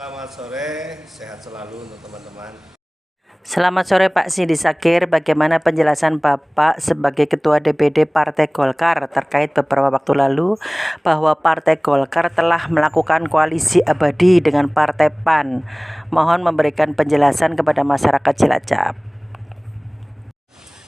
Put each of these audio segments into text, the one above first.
Selamat sore, sehat selalu untuk teman-teman. Selamat sore Pak Sindi Sakir, bagaimana penjelasan Bapak sebagai Ketua DPD Partai Golkar terkait beberapa waktu lalu bahwa Partai Golkar telah melakukan koalisi abadi dengan Partai PAN? Mohon memberikan penjelasan kepada masyarakat Cilacap.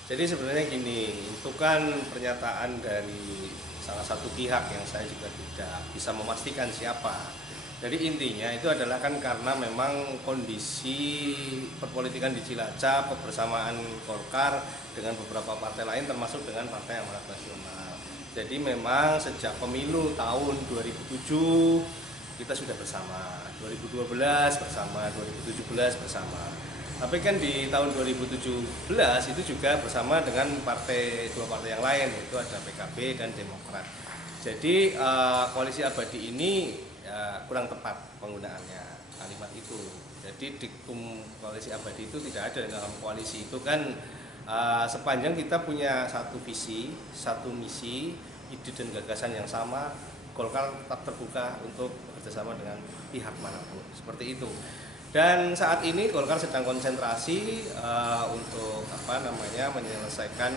Jadi sebenarnya gini, itu kan pernyataan dari salah satu pihak yang saya juga tidak bisa memastikan siapa. Jadi intinya itu adalah kan karena memang kondisi perpolitikan di Cilacap, kebersamaan Golkar dengan beberapa partai lain termasuk dengan Partai Amanat Nasional. Jadi memang sejak pemilu tahun 2007 kita sudah bersama, 2012 bersama, 2017 bersama. Tapi kan di tahun 2017 itu juga bersama dengan dua partai yang lain, yaitu ada PKB dan Demokrat. Jadi koalisi abadi ini kurang tepat penggunaannya kalimat itu. Jadi diktum koalisi abadi itu tidak ada dalam koalisi itu kan, sepanjang kita punya satu visi, satu misi, ide dan gagasan yang sama, Golkar tetap terbuka untuk bekerjasama dengan pihak manapun, seperti itu. Dan saat ini Golkar sedang konsentrasi untuk menyelesaikan,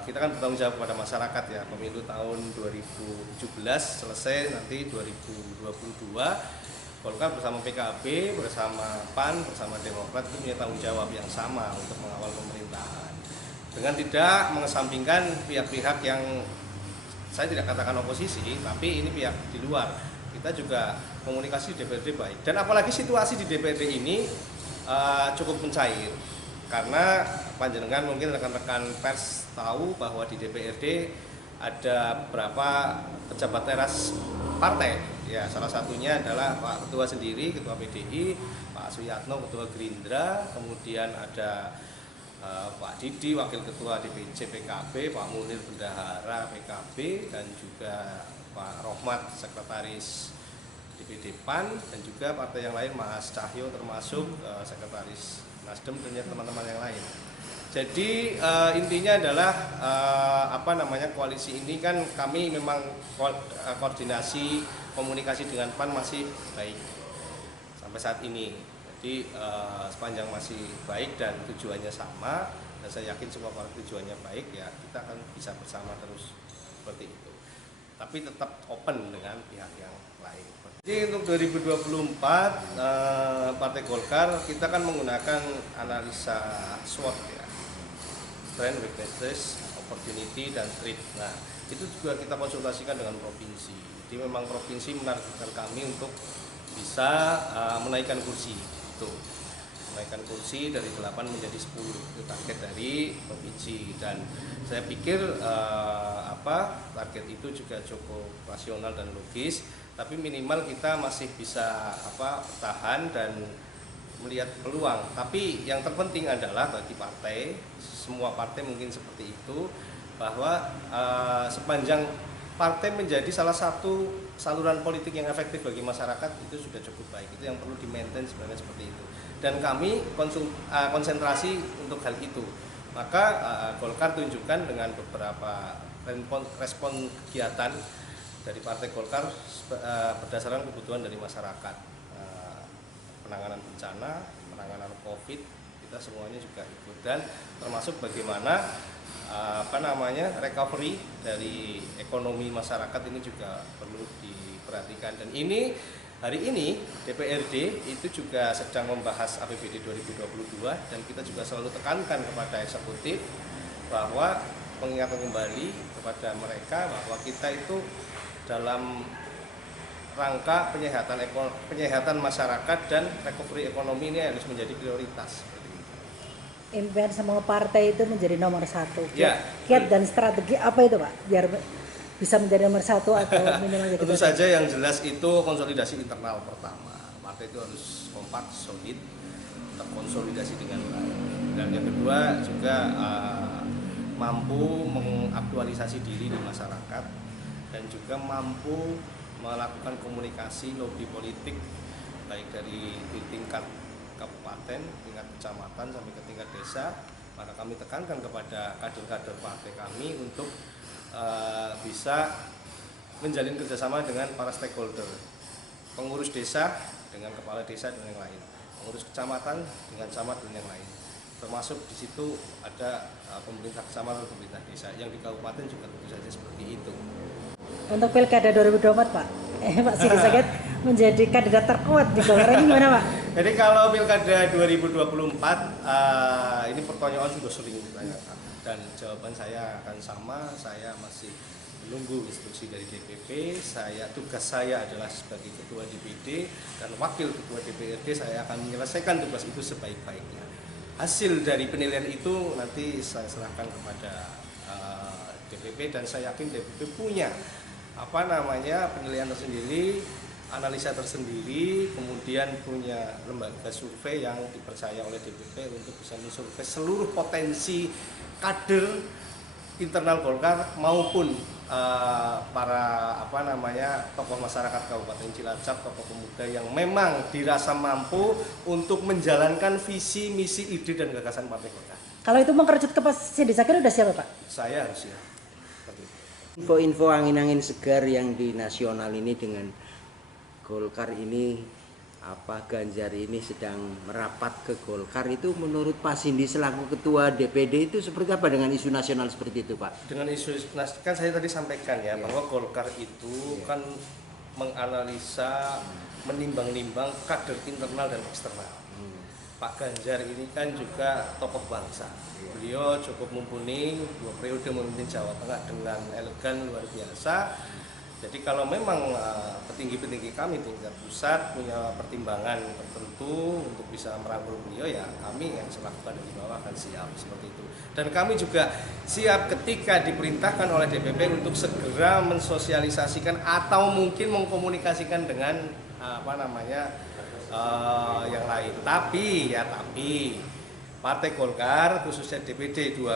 kita kan bertanggung jawab kepada masyarakat ya, pemilu tahun 2017 selesai, nanti 2022 Golkar bersama PKB, bersama PAN, bersama Demokrat itu punya tanggung jawab yang sama untuk mengawal pemerintahan dengan tidak mengesampingkan pihak-pihak yang saya tidak katakan oposisi, tapi ini pihak di luar. Kita juga komunikasi di DPRD baik, dan apalagi situasi di DPRD ini cukup mencair karena panjenengan mungkin rekan-rekan pers tahu bahwa di DPRD ada beberapa pejabat teras partai ya, salah satunya adalah Pak Ketua sendiri, Ketua PDI, Pak Suyatno, Ketua Gerindra, kemudian ada Pak Didi, Wakil Ketua DPC PKB, Pak Munir Bendahara PKB, dan juga Pak Rohmat, Sekretaris DPD PAN, dan juga partai yang lain, Mas Cahyo termasuk Sekretaris Nasdem dan teman-teman yang lain. Jadi intinya adalah koalisi ini kan kami memang koordinasi komunikasi dengan PAN masih baik sampai saat ini. Jadi sepanjang masih baik dan tujuannya sama, dan saya yakin semua orang tujuannya baik ya, kita akan bisa bersama terus seperti itu. Tapi tetap open dengan pihak yang lain. Jadi untuk 2024 Partai Golkar kita kan menggunakan analisa SWOT ya, strength, weaknesses, opportunity, dan threat. Nah itu juga kita konsultasikan dengan provinsi. Jadi memang provinsi menargetkan kami untuk bisa menaikkan kursi itu. Menaikkan kursi dari 8 menjadi 10 itu target dari provinsi, dan saya pikir target itu juga cukup rasional dan logis, tapi minimal kita masih bisa bertahan dan melihat peluang. Tapi yang terpenting adalah bagi partai, semua partai mungkin seperti itu, bahwa sepanjang partai menjadi salah satu saluran politik yang efektif bagi masyarakat, itu sudah cukup baik. Itu yang perlu di-maintain sebenarnya seperti itu. Dan kami konsentrasi untuk hal itu. Maka Golkar tunjukkan dengan beberapa respon kegiatan dari Partai Golkar berdasarkan kebutuhan dari masyarakat. Penanganan bencana, penanganan COVID, kita semuanya juga ikut, dan termasuk bagaimana recovery dari ekonomi masyarakat ini juga perlu diperhatikan. Dan ini hari ini DPRD itu juga sedang membahas APBD 2022, dan kita juga selalu tekankan kepada eksekutif bahwa mengingatkan kembali kepada mereka bahwa kita itu dalam rangka penyehatan masyarakat dan recovery ekonomi ini harus menjadi prioritas. Impian semua partai itu menjadi nomor satu. Ya. Kiat dan strategi apa itu Pak, biar bisa menjadi nomor satu atau minimal tentu saja yang jelas itu konsolidasi internal pertama. Partai itu harus kompak, solid, terkonsolidasi dengan baik. Dan yang kedua juga mampu mengaktualisasi diri di masyarakat, dan juga mampu melakukan komunikasi lobby politik baik dari tingkat kabupaten, tingkat kecamatan sampai ke tingkat desa. Maka kami tekankan kepada kader-kader partai kami untuk bisa menjalin kerjasama dengan para stakeholder, pengurus pengurus desa dengan kepala desa dan yang lain, pengurus kecamatan dengan camat dan yang lain. Termasuk di situ ada pemerintah kecamatan, pemerintah desa. Yang di kabupaten juga tentu saja seperti itu. Untuk Pilkada 2024 Pak, Pak Sidi Sakir menjadi kandidat terkuat di Golkar ini gimana Pak? Jadi kalau Pilkada 2024 ini pertanyaan sudah sering ditanyakan dan jawaban saya akan sama. Saya masih menunggu instruksi dari DPP. Tugas saya adalah sebagai ketua DPD dan wakil ketua DPRD. Saya akan menyelesaikan tugas itu sebaik-baiknya. Hasil dari penilaian itu nanti saya serahkan kepada DPP dan saya yakin DPP punya penilaian tersendiri, analisa tersendiri, kemudian punya lembaga survei yang dipercaya oleh DPP untuk bisa mensurvei seluruh potensi kader internal Golkar maupun para tokoh masyarakat Kabupaten Cilacap, tokoh pemuda yang memang dirasa mampu untuk menjalankan visi, misi, ide dan gagasan Partai Golkar. Kalau itu mengerucut ke Pak Sidi Sakir udah siapa Pak? Saya harus siap. Info-info angin-angin segar yang di nasional ini dengan Golkar ini, Ganjar ini sedang merapat ke Golkar, itu menurut Pak Sindi selaku ketua DPD itu seperti apa dengan isu nasional seperti itu Pak? Dengan isu kan saya tadi sampaikan bahwa Golkar itu kan menganalisa, menimbang-nimbang kader internal dan eksternal. Pak Ganjar ini kan juga tokoh bangsa. Beliau cukup mumpuni, 2 periode memimpin Jawa Tengah dengan elegan luar biasa. Jadi kalau memang petinggi-petinggi kami tingkat pusat punya pertimbangan tertentu untuk bisa merangkul beliau, ya kami yang selaku kader di bawah akan siap seperti itu. Dan kami juga siap ketika diperintahkan oleh DPP untuk segera mensosialisasikan atau mungkin mengkomunikasikan dengan yang lain. Tapi Partai Golkar khususnya DPD 2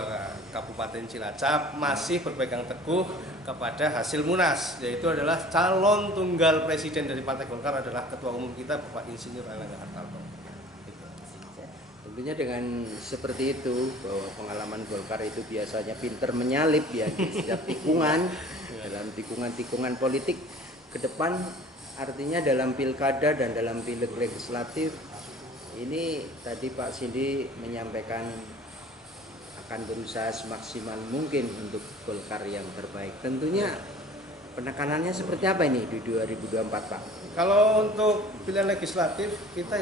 Kabupaten Cilacap masih berpegang teguh kepada hasil Munas, yaitu adalah calon tunggal presiden dari Partai Golkar adalah Ketua Umum kita Bapak Insinyur Erlangga Hartarto. Tentunya dengan seperti itu, bahwa pengalaman Golkar itu biasanya pinter menyalip di setiap tikungan, dalam tikungan-tikungan politik ke depan, artinya dalam pilkada dan dalam pileg legislatif. Ini tadi Pak Sindi menyampaikan akan berusaha semaksimal mungkin untuk Golkar yang terbaik. Tentunya penekanannya seperti apa ini di 2024 Pak? Kalau untuk pilihan legislatif kita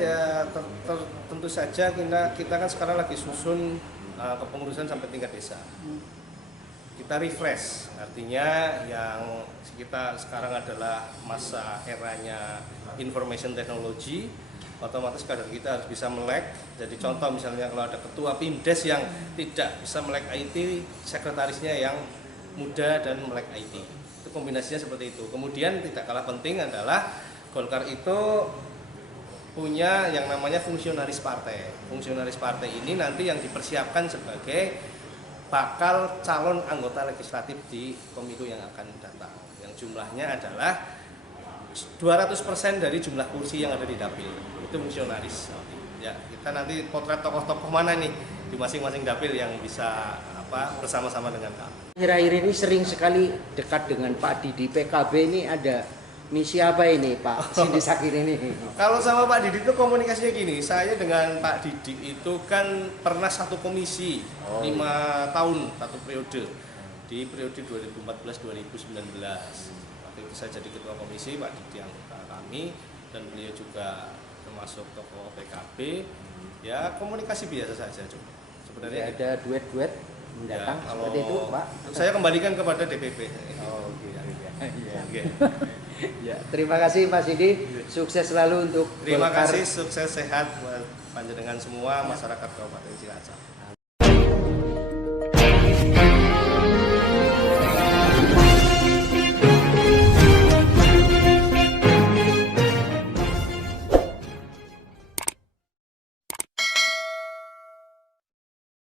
tentu saja kita kan sekarang lagi susun kepengurusan sampai tingkat desa. Kita refresh, artinya yang kita sekarang adalah masa eranya information technology. Otomatis kader kita harus bisa melek. Jadi contoh misalnya kalau ada ketua PIMDes yang tidak bisa melek IT, sekretarisnya yang muda dan melek IT. Itu kombinasinya seperti itu. Kemudian tidak kalah penting adalah Golkar itu punya yang namanya fungsionaris partai. Fungsionaris partai ini nanti yang dipersiapkan sebagai bakal calon anggota legislatif di pemilu yang akan datang. Yang jumlahnya adalah 200% dari jumlah kursi yang ada di dapil. Itu fungsionaris. Ya, kita nanti potret tokoh-tokoh mana nih di masing-masing dapil yang bisa bersama-sama dengan kami. Akhir-akhir ini sering sekali dekat dengan Pak Didi PKB, ini ada misi apa ini Pak Sindi Sakir ini? Kalau sama Pak Didi itu komunikasinya gini, saya dengan Pak Didi itu kan pernah satu komisi 5 tahun, satu periode di periode 2014-2019. Waktu itu saya jadi ketua komisi, Pak Didi anggota kami dan beliau juga termasuk tokoh PKB. Ya komunikasi biasa saja cuma. Sebenarnya ada duet-duet mendatang ya, seperti itu Pak? Saya kembalikan kepada DPP. Oh gitu. Ya. Ya, terima kasih Pak Sidi, sukses selalu untuk Terima Golkar. kasih, sukses sehat buat panjenengan semua masyarakat Kabupaten Cilacap.